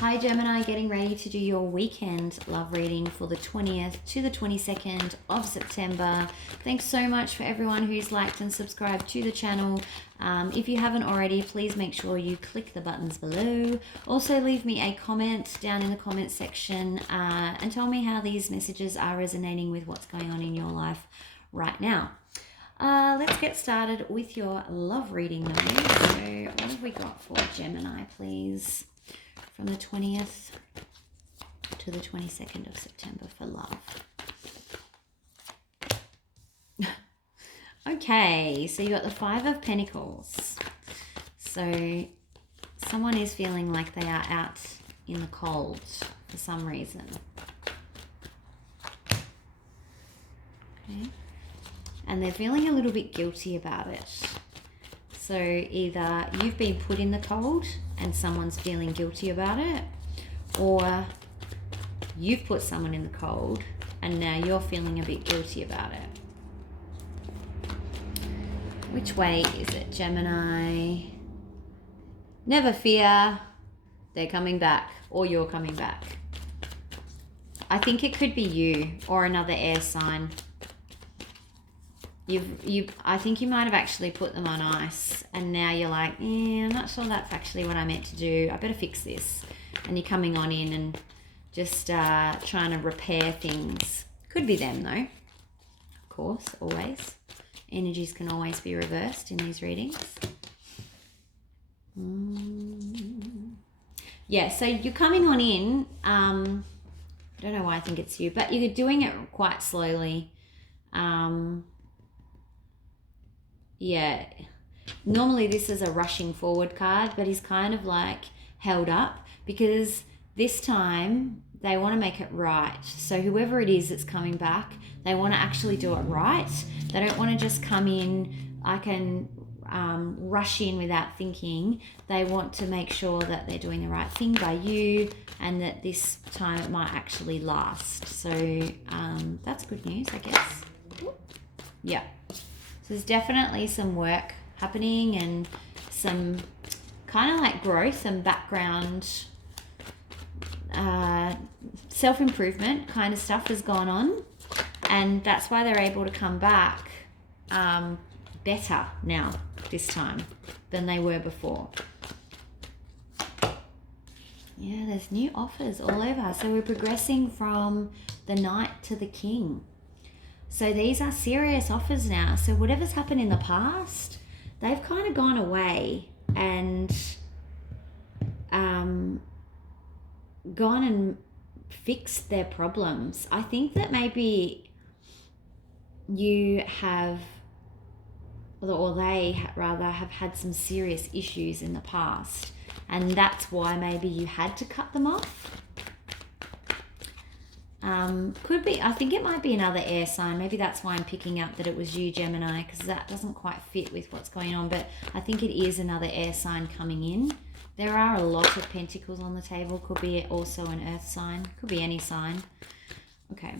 Hi Gemini, getting ready to do your weekend love reading for the 20th to the 22nd of September. Thanks so much for everyone who's liked and subscribed to the channel. If you haven't already, please make sure you click the buttons below. Also leave me a comment down in the comment section and tell me how these messages are resonating with what's going on in your life right now. Let's get started with your love reading though. So what have we got for Gemini, please? From the 20th to the 22nd of September for love. Okay, so you got the Five of Pentacles. So someone is feeling like they are out in the cold for some reason. Okay. And they're feeling a little bit guilty about it. So either you've been put in the cold and someone's feeling guilty about it, or you've put someone in the cold and now you're feeling a bit guilty about it. Which way is it, Gemini? Never fear, they're coming back, or you're coming back. I think it could be you or another air sign. I think you might have actually put them on ice and now you're like, I'm not sure that's actually what I meant to do. I better fix this. And you're coming on in and just trying to repair things. Could be them though. Of course, always. Energies can always be reversed in these readings. Yeah, so you're coming on in. I don't know why I think it's you, but you're doing it quite slowly. Yeah, normally this is a rushing forward card, but he's kind of like held up because this time they want to make it right. So whoever it is that's coming back, they want to actually do it right. They don't want to just come in, I can rush in without thinking. They want to make sure that they're doing the right thing by you and that this time it might actually last. So that's good news, I guess. Yeah. There's definitely some work happening and some kind of like growth and background self-improvement kind of stuff has gone on, and that's why they're able to come back better now this time than they were before. Yeah, there's new offers all over. So we're progressing from the Knight to the King. So these are serious offers now. So whatever's happened in the past, they've kind of gone away and gone and fixed their problems. I think that maybe you have, or they rather have had some serious issues in the past, and that's why maybe you had to cut them off. Could be, I think it might be another air sign. Maybe that's why I'm picking up that it was you, Gemini, because that doesn't quite fit with what's going on. But I think it is another air sign coming in. There are a lot of pentacles on the table. Could be also an earth sign. Could be any sign. Okay.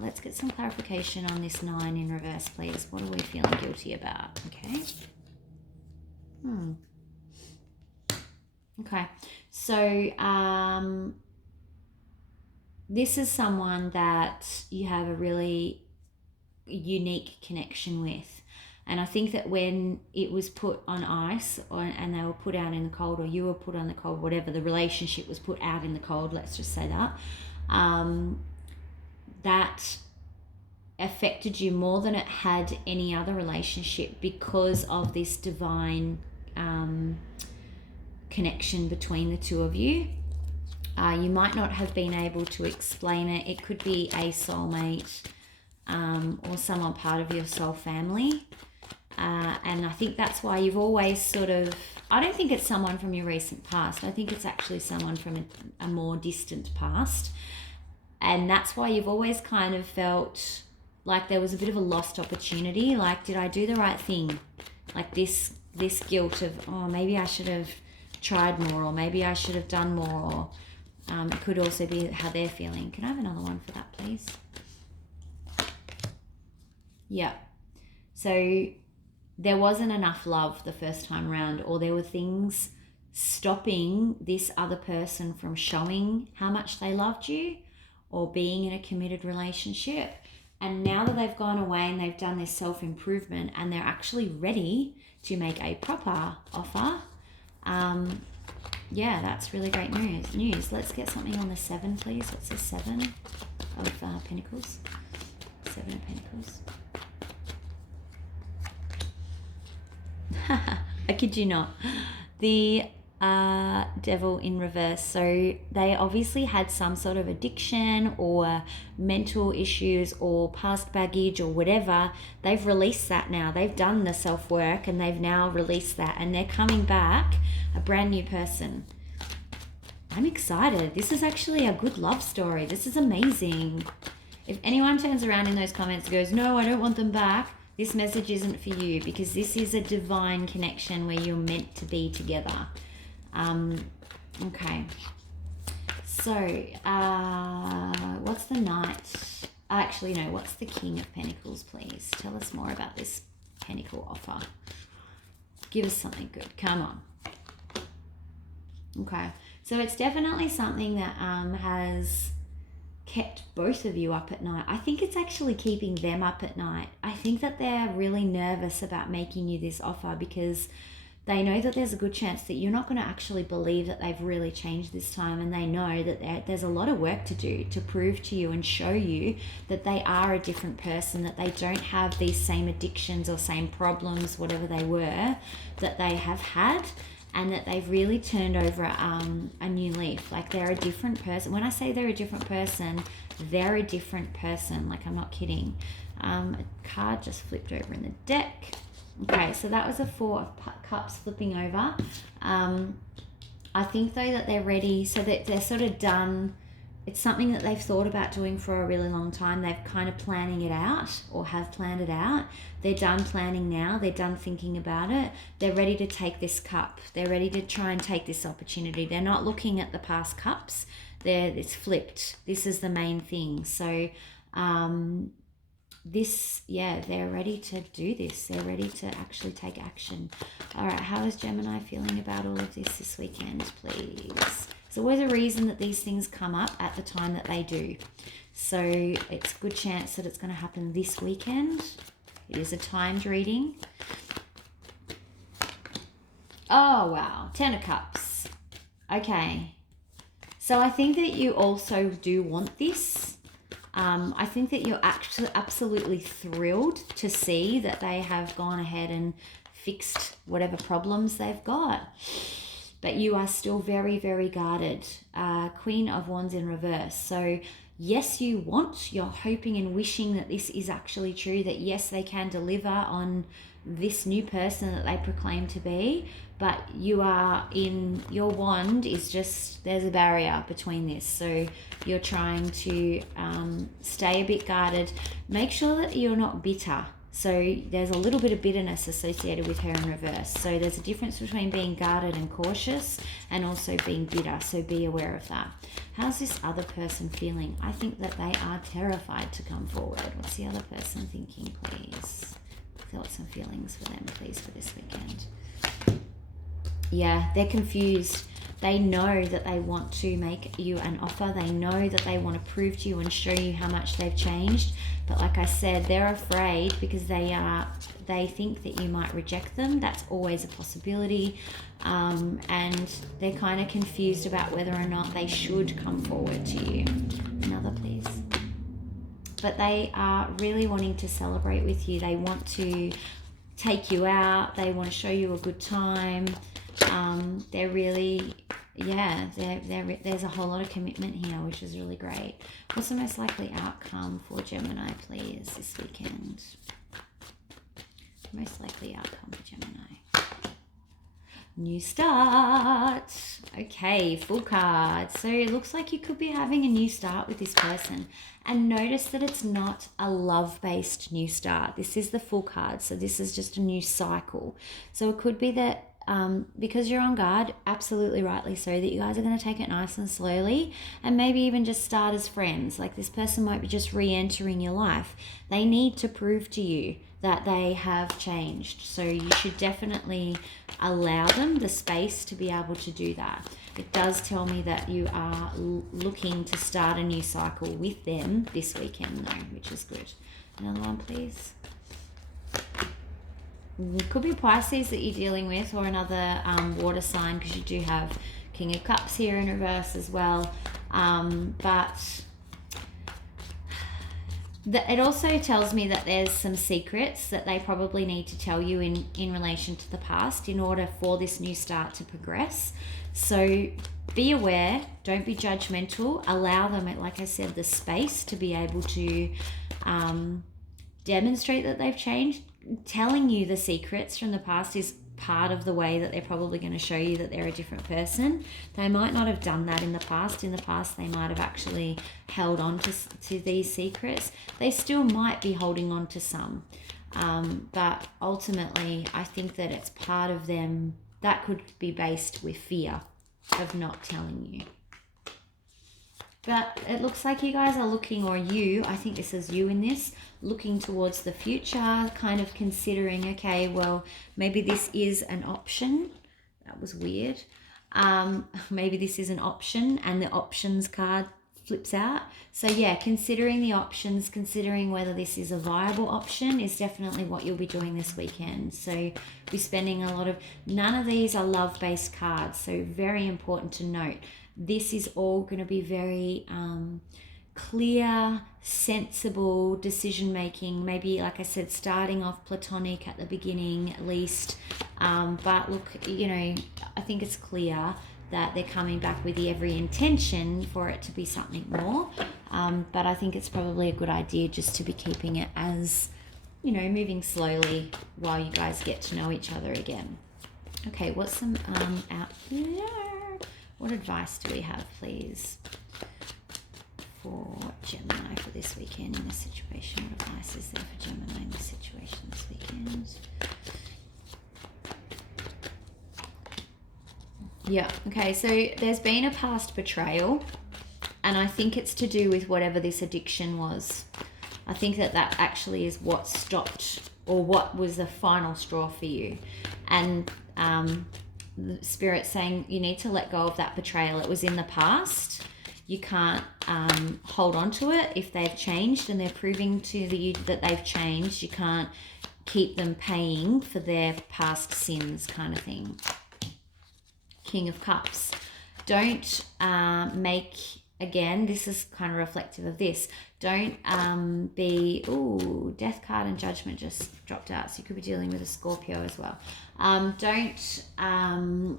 Let's get some clarification on this 9 in reverse, please. What are we feeling guilty about? Okay. Okay. So, this is someone that you have a really unique connection with. And I think that when it was put on ice and they were put out in the cold, or you were put on the cold, whatever, the relationship was put out in the cold, let's just say that, that affected you more than it had any other relationship because of this divine connection between the two of you. You might not have been able to explain it. It could be a soulmate or someone part of your soul family. And I think that's why you've always sort of, I don't think it's someone from your recent past. I think it's actually someone from a more distant past. And that's why you've always kind of felt like there was a bit of a lost opportunity. Like, did I do the right thing? Like this guilt of, oh, maybe I should have tried more, or maybe I should have done more. It could also be how they're feeling. Can I have another one for that, please? Yeah. So there wasn't enough love the first time around, or there were things stopping this other person from showing how much they loved you or being in a committed relationship. And now that they've gone away and they've done this self-improvement and they're actually ready to make a proper offer, yeah, that's really great news. Let's get something on the 7, please. What's the 7 of Pentacles? 7 of Pentacles. I kid you not. The Devil in reverse. So they obviously had some sort of addiction or mental issues or past baggage or whatever. They've released that now. They've done the self-work and they've now released that, and they're coming back a brand new person. I'm excited. This is actually a good love story. This is amazing. If anyone turns around in those comments and goes, no, I don't want them back, this message isn't for you, because this is a divine connection where you're meant to be together. Okay. So, what's the Knight? Actually, no, what's the King of Pentacles, please? Tell us more about this Pentacle offer. Give us something good. Come on. Okay. So it's definitely something that has kept both of you up at night. I think it's actually keeping them up at night. I think that they're really nervous about making you this offer because they know that there's a good chance that you're not going to actually believe that they've really changed this time, and they know that there's a lot of work to do to prove to you and show you that they are a different person, that they don't have these same addictions or same problems, whatever they were, that they have had, and that they've really turned over a new leaf. Like, they're a different person. When I say they're a different person, they're a different person. Like, I'm not kidding. A card just flipped over in the deck. Okay, so that was a 4 of Cups flipping over. I think, though, that they're ready, so that they're sort of done. It's something that they've thought about doing for a really long time. They've kind of planning it out, or have planned it out. They're done planning now. They're done thinking about it. They're ready to take this cup. They're ready to try and take this opportunity. They're not looking at the past cups. It's flipped. This is the main thing. So, they're ready to do this. They're ready to actually take action. All right, how is Gemini feeling about all of this weekend, please? There's always a reason that these things come up at the time that they do. So it's a good chance that it's going to happen this weekend. It is a timed reading. Oh, wow. 10 of Cups. Okay. So I think that you also do want this. I think that you're actually absolutely thrilled to see that they have gone ahead and fixed whatever problems they've got. But you are still very, very guarded. Queen of Wands in reverse. So yes, you're hoping and wishing that this is actually true, that yes, they can deliver on this new person that they proclaim to be, but your wand is just, there's a barrier between this. So you're trying to stay a bit guarded. Make sure that you're not bitter. So there's a little bit of bitterness associated with her in reverse. So there's a difference between being guarded and cautious and also being bitter. So be aware of that. How's this other person feeling? I think that they are terrified to come forward. What's the other person thinking, please? Thoughts and feelings for them, please, for this weekend. Yeah, they're confused. They know that they want to make you an offer. They know that they want to prove to you and show you how much they've changed. But like I said, they're afraid because they think that you might reject them. That's always a possibility. And they're kind of confused about whether or not they should come forward to you. Another, please. But they are really wanting to celebrate with you. They want to take you out. They want to show you a good time. They're really, there's a whole lot of commitment here, which is really great. What's the most likely outcome for Gemini, please, this weekend? Most likely outcome for Gemini. New start. Okay, full card. So it looks like you could be having a new start with this person. And notice that it's not a love-based new start. This is the full card. So this is just a new cycle. So it could be that because you're on guard, absolutely rightly so, that you guys are going to take it nice and slowly, and maybe even just start as friends. Like, this person might be just re-entering your life. They need to prove to you that they have changed. So you should definitely allow them the space to be able to do that. It does tell me that you are looking to start a new cycle with them this weekend though, which is good. Another one, please. It could be Pisces that you're dealing with, or another water sign, because you do have King of Cups here in reverse as well. But it also tells me that there's some secrets that they probably need to tell you in relation to the past in order for this new start to progress. So be aware, don't be judgmental, allow them, like I said, the space to be able to demonstrate that they've changed. Telling you the secrets from the past is part of the way that they're probably going to show you that they're a different person. They might not have done that in the past. In the past, they might have actually held on to these secrets. They still might be holding on to some. But ultimately, I think that it's part of them that could be based with fear of not telling you. But it looks like you guys are looking, or you, I think this is you in this, looking towards the future, kind of considering, okay, well, maybe this is an option. That was weird. Maybe this is an option, and the options card flips out. So yeah, considering the options, considering whether this is a viable option is definitely what you'll be doing this weekend. So be spending a lot of, none of these are love-based cards. So very important to note. This is all going to be very clear, sensible decision making. Maybe, like I said, starting off platonic at the beginning at least. But look, you know, I think it's clear that they're coming back with every intention for it to be something more. But I think it's probably a good idea just to be keeping it as, you know, moving slowly while you guys get to know each other again. Okay, what's some out here? What advice do we have, please, for Gemini for this weekend in this situation? What advice is there for Gemini in this situation this weekend? Yeah, okay, so there's been a past betrayal, and I think it's to do with whatever this addiction was. I think that actually is what stopped, or what was the final straw for you. And the Spirit saying you need to let go of that betrayal. It was in the past. You can't hold on to it. If they've changed and they're proving to you that they've changed, you can't keep them paying for their past sins, kind of thing. King of Cups. Don't make, again, this is kind of reflective of this. Don't be, Death card and Judgment just dropped out. So you could be dealing with a Scorpio as well. Don't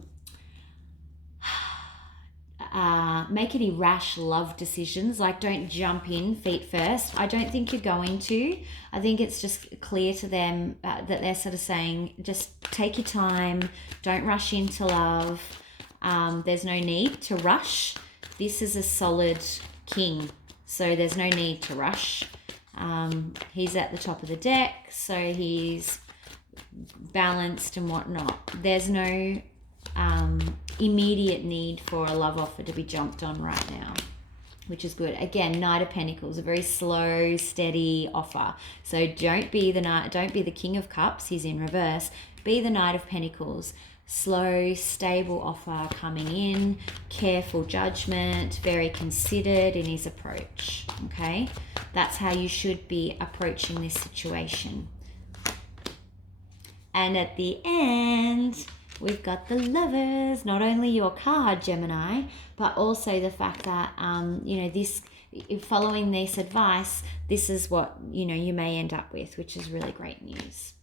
make any rash love decisions. Like, don't jump in feet first. I don't think you're going to. I think it's just clear to them that they're sort of saying, just take your time. Don't rush into love. There's no need to rush. This is a solid king, so there's no need to rush. He's at the top of the deck, so he's balanced and whatnot. There's no immediate need for a love offer to be jumped on right now, which is good. Again, Knight of Pentacles, a very slow, steady offer. So don't be the King of Cups, he's in reverse. Be the Knight of Pentacles. Slow, stable offer coming in, careful judgment, very considered in his approach, okay? That's how you should be approaching this situation. And at the end, we've got the Lovers. Not only your card, Gemini, but also the fact that, you know, this, following this advice, this is what, you know, you may end up with, which is really great news.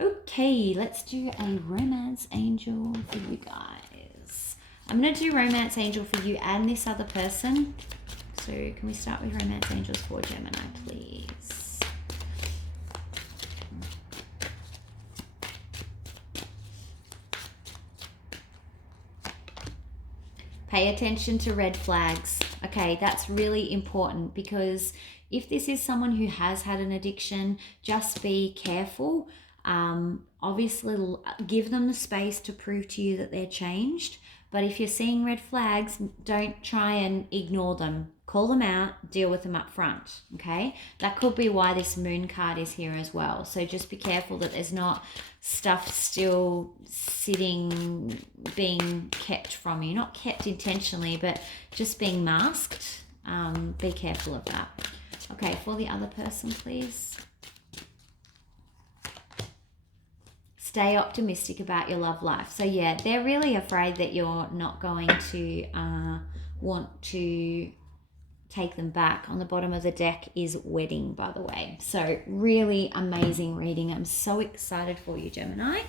Okay, let's do a Romance Angel for you guys. I'm going to do Romance Angel for you and this other person. So can we start with Romance Angels for Gemini, please? Pay attention to red flags. Okay, that's really important, because if this is someone who has had an addiction, just be careful. Obviously, give them the space to prove to you that they're changed. But if you're seeing red flags, don't try and ignore them. Call them out, deal with them up front, okay? That could be why this moon card is here as well. So just be careful that there's not stuff still sitting, being kept from you. Not kept intentionally, but just being masked. Be careful of that. Okay, for the other person, please. Stay optimistic about your love life. So yeah, they're really afraid that you're not going to want to take them back. On the bottom of the deck is wedding, by the way. So really amazing reading. I'm so excited for you, Gemini.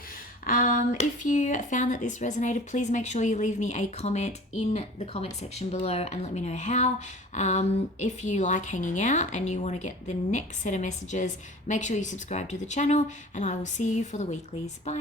If you found that this resonated, please make sure you leave me a comment in the comment section below and let me know how. If you like hanging out and you want to get the next set of messages, make sure you subscribe to the channel, and I will see you for the weeklies. Bye.